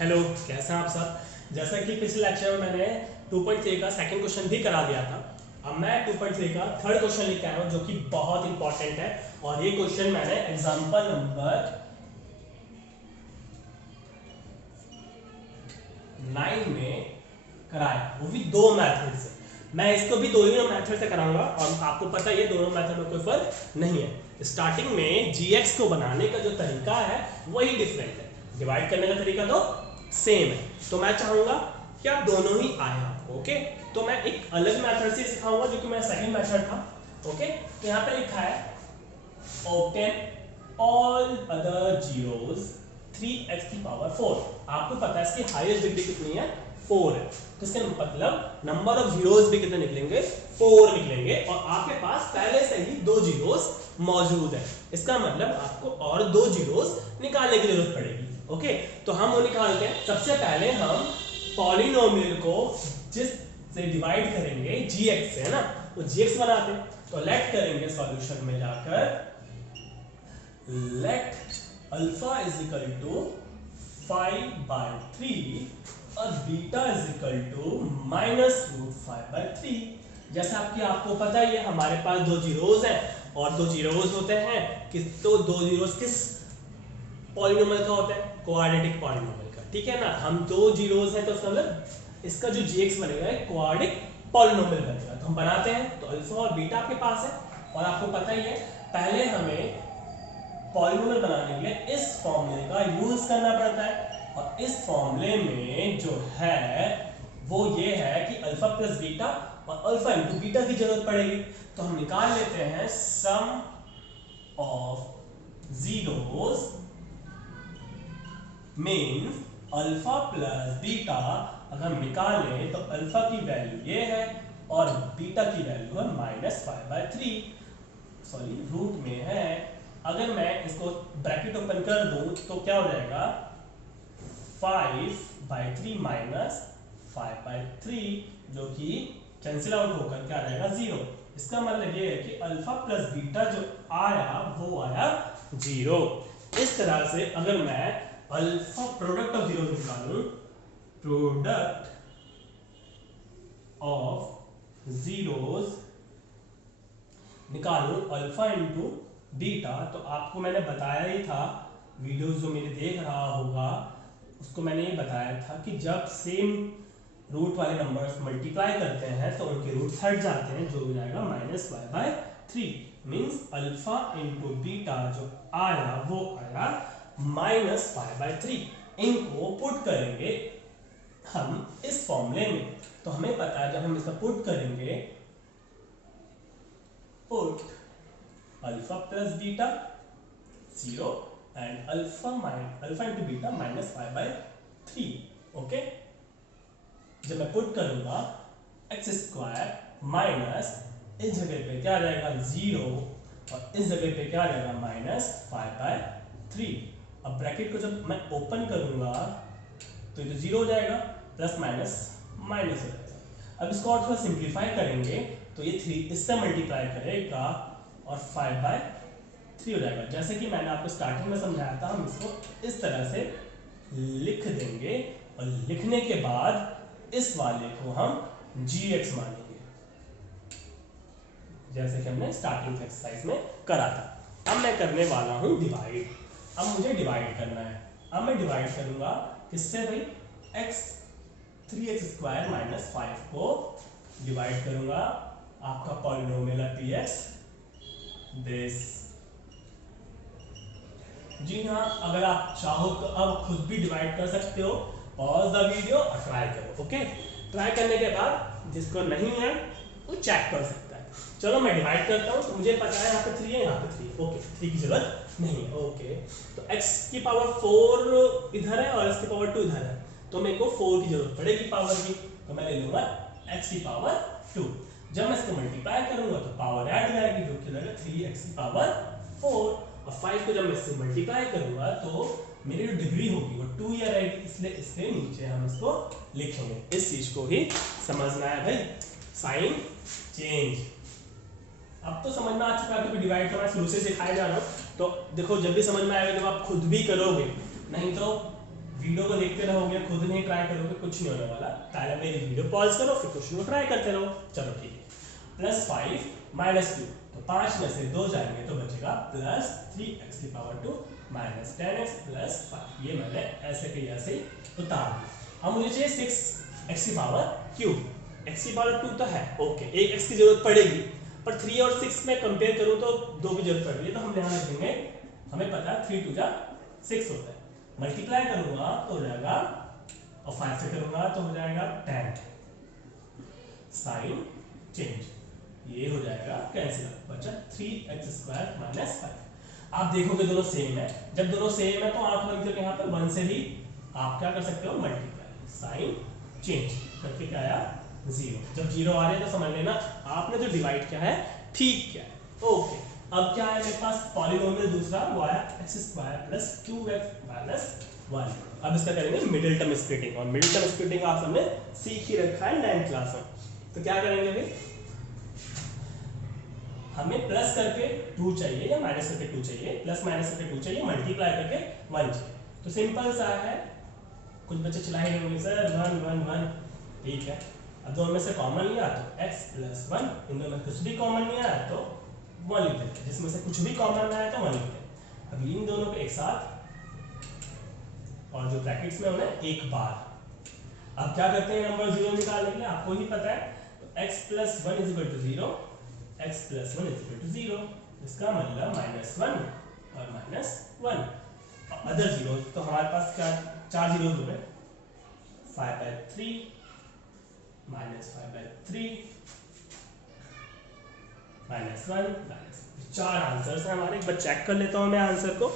Hello, कैसे हैं आप सब। जैसा कि पिछले लेक्चर में मैंने 2.3 का सेकंड क्वेश्चन भी करा दिया था। अब मैं 2.3 का थर्ड क्वेश्चन लेके आया हूँ जो कि बहुत इंपॉर्टेंट है। और ये क्वेश्चन मैंने एग्जांपल नंबर 9 में कराया, वो भी दो मेथड से। मैं इसको भी दो ही मेथड से कराऊंगा और आपको पता है ये दोनों मेथड में कोई फर्क नहीं है। स्टार्टिंग में जीएक्स को बनाने का जो तरीका है वही डिफरेंट है, डिवाइड करने का तरीका तो सेम है। तो मैं चाहूंगा कि आप दोनों ही आए आपको। ओके, तो मैं एक अलग मेथड से सिखाऊंगा जो कि मेरा सेकंड मेथड था। ओके, तो यहाँ पे लिखा है obtain all other zeros 3x की पावर 4। आपको पता है इसकी हाईएस्ट डिग्री कितनी है, 4 है। तो इसका मतलब नंबर ऑफ जीरोस भी कितने निकलेंगे, 4 निकलेंगे। और आपके पास पहले से ही दो जीरोस मौजूद है, इसका मतलब आपको और दो जीरोस निकालने की जरूरत पड़ेगी। ओके, तो हम वो निकालते हैं। सबसे पहले हम पॉलिनोमियल को जिस से डिवाइड करेंगे gx से, है ना, तो gx बनाते हैं। तो लेट करेंगे सॉल्यूशन में जाकर let alpha is equal to 5/3 और बीटा is equal to -√5/3। जैसा आपको पता ही है, हमारे पास दो जीरोस हैं और दो जीरोस होते हैं किस, तो दो जीरोस किस पॉलिनोमियल का होता है, क्वाड्रेटिक पॉलिनोमियल का। ठीक है ना, हम दो जीरोस हैं तो इसका मतलब इसका जो gx बनेगा एक क्वाड्रेटिक पॉलिनोमियल बनेगा। तो हम बनाते हैं, तो अल्फा और बीटा आपके पास है और आपको पता ही है पहले हमें पॉलिनोमियल बनाने के लिए इस फॉर्मूले का यूज करना पड़ता है। और इस फॉर्मूले में जो है वो ये है कि अल्फा प्लस बीटा और अल्फा इंटू बीटा की जरूरत पड़ेगी। तो हम निकाल लेते हैं sum of zeros means alpha plus beta. अगर हम निकालें तो अल्फा की वैल्यू ये है और बीटा की वैल्यू है -5/3, सॉरी रूट में है। अगर मैं इसको ब्रैकेट ओपन कर दूं तो क्या हो जाएगा, 5/3 माइनस 5/3 जो कि कैंसिल आउट होकर क्या आ जाएगा, 0। इसका मतलब ये है कि अल्फा प्लस बीटा जो आया वो आया 0। इस तरह से अगर मैं अल्फा प्रोडक्ट ऑफ जीरो निकालूं, प्रोडक्ट ऑफ जीरोस निकालूं अल्फा इंटू बीटा, तो आपको मैंने बताया ही था, वीडियोस जो मेरे देख रहा होगा उसको मैंने ये बताया था कि जब सेम रूट वाले नंबर्स मल्टीप्लाई करते हैं तो उनके रूट हट जाते हैं, जो हो जाएगा -5/3। मींस अल्फा इंटू बीटा जो आया वो आया -5/3। इनको पुट करेंगे हम इस फॉर्मूले में। तो हमें पता है जब हम इसका पुट करेंगे, put alpha plus beta 0 and alpha into beta -5/3। Okay, जब मैं पुट करूंगा x² माइनस इस जगह पे क्या आ जाएगा 0 और इस जगह पे क्या आ जाएगा -5/3। अब ब्रैकेट को जब मैं ओपन करूंगा तो ये तो 0 हो जाएगा, प्लस माइनस माइनस हो जाएगा। अब इसको और थोड़ा सिंप्लीफाई करेंगे तो ये 3 इससे मल्टीप्लाई करेगा और 5/3 हो जाएगा। जैसे कि मैंने आपको स्टार्टिंग में समझाया था, हम इसको इस तरह से लिख देंगे और लिखने के बाद इस वाले को हम gx मानेंगे, जैसे कि हमने स्टार्टिंग एक्सरसाइज में करा था। अब मैं करने वाला हूं डिवाइड। अब मुझे डिवाइड करना है। अब मैं डिवाइड करूंगा किससे भाई, 3x² माइनस 5 को डिवाइड करूंगा आपका पॉलिनोमियल है px दिस। जी हाँ, अगर आप चाहो तो अब खुद भी डिवाइड कर सकते हो। पॉज द वीडियो और ट्राई करो। ओके, ट्राई करने के बाद जिसको नहीं है वो चेक कर सकता है। चलो मैं डिवाइड करता हूँ। तो मुझे पता है यहाँ पे 3 है, यहाँ पे 3। ओके, 3 की जरूरत नहीं है। ओके, तो x की पावर 4 इधर है और x की पावर 2 इधर है, तो मेरे को 4 की जरूरत पड़ेगी पावर की। तो मैं ले लूंगा x की पावर 2। जब मैं इसको मल्टीप्लाई करूंगा तो पावर ऐड हो जाएगी, जो कि लगेगा 3x की पावर 4। और 5 को जब मैं इससे मल्टीप्लाई करूंगा तो मेरी जो डिग्री होगी वो 2 ईयर रहेगी, इसलिए इसके नीचे हम इसको लिखेंगे। इस चीज को ही समझना है भाई, साइन चेंज। अब तो समझ में आ चुका है, क्योंकि डिवाइड करना शुरू से सिखाया जा रहा हूँ। तो देखो, जब भी समझ में आएगा जब आप खुद भी करोगे, नहीं तो वीडियो को देखते रहोगे, खुद नहीं ट्राई करोगे, कुछ नहीं होने वाला। पहले मेरी वीडियो पॉज करो, फिर क्वेश्चन को ट्राई करते रहो। चलो ठीक है, +5 -2, तो 5 में से 2 जाएंगे तो बचेगा +3x⁴ माइनस 10x + 5। ये मैंने ऐसे के ऐसे ही उतार दिया। अब मुझे चाहिए 6x⁻³ x⁻² तो है, ओके, एक x की जरूरत पड़ेगी, पर 3 और 6 में कंपेयर करूं तो 2 की जरूरत पड़ रही है, तो हम ध्यान रखेंगे, हमें पता है 3 × 2 = 6 होता है। मल्टीप्लाई करूंगा तो हो जाएगा, और 5 से करूंगा तो हो जाएगा 10, साइन चेंज, ये हो जाएगा कैंसिल, बचा 3x² - 5। आप देखोगे दोनों सेम है, जब दोनों सेम है तो आंख बंद करके यहाँ पर 1 से भी आप क्या कर सकते हो, मल्टीप्लाई, साइन चेंज करके क्या आया, 0। जब 0 आ रहा है तो समझ लेना आपने जो डिवाइड किया है ठीक क्या है, ओके। अब क्या है मेरे पास, पॉलीनोमियल दूसरा वो आया x² + 2x - 1। अब इसका करेंगे मिडिल टर्म स्प्लिटिंग, और मिडिल टर्म स्प्लिटिंग आप सबने सीख ही रखा है 9th क्लास में। तो क्या करेंगे भाई, हमें प्लस करके 2 चाहिए या माइनस करके 2 चाहिए, प्लस माइनस करके 2 चाहिए, मल्टीप्लाई करके 1 चाहिए। तो सिंपल सा है, कुछ बच्चे चला ही होंगे सर 1 1 1, ठीक है। अब दोनों में से कॉमन लिया तो x + 1, इन दोनों में कुछ भी कॉमन नहीं आया तो 1 लिख देते हैं, जिसमें से कुछ भी कॉमन आया तो 1 लिख देते हैं। अब इन दोनों को एक साथ, और जो ब्रैकेट्स में होना है एक बार। अब क्या करते हैं नंबर 0 निकालने के लिए, आपको ही पता है, तो x + 1 = 0, x + 1 = 0, इसका मतलब -1 और -1। अदर जीरो तो हमारे पास क्या, 4 जीरो हो गए, 5/3 -5/3 -1 -1। 4 आंसर्स हैं हमारे। एक बार चेक कर लेता हूं मैं आंसर को।